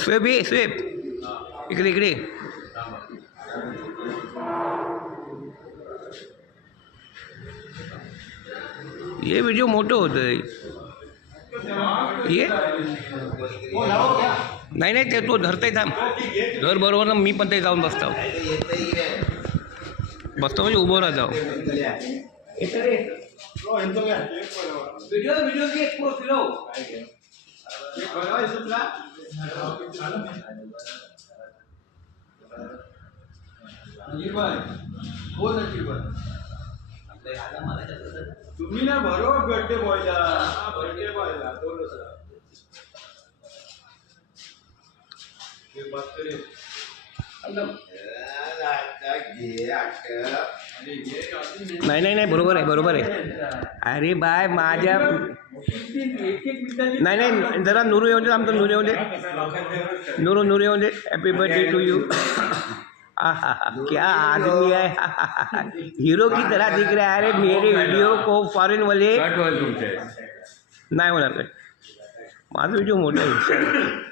Swap ये swap इकडे इकडे. ये व्हिडिओ मोठं होतंय. ये नाही नाही ते तो धरतंय थांब. धर बरोबर ना. मी पण ते जाऊन बसतो म्हणजे उभं राहा जाऊ. तुम्ही ना बरोबर बर्थडे बॉयला नाही नाही नाही बरोबर आहे बरोबर आहे. अरे बाय माझ्या नाही नाही जरा नूरू येऊन दे. आमचं नूरू येऊन दे. नूरू येऊन दे. Happy birthday to you. क्या आदमी है. हीरो की तरह दिख रहा है. अरे मेरे वीडियो को फॉरेन वाले नाही होणार. माझा व्हिडिओ मोठा आहे.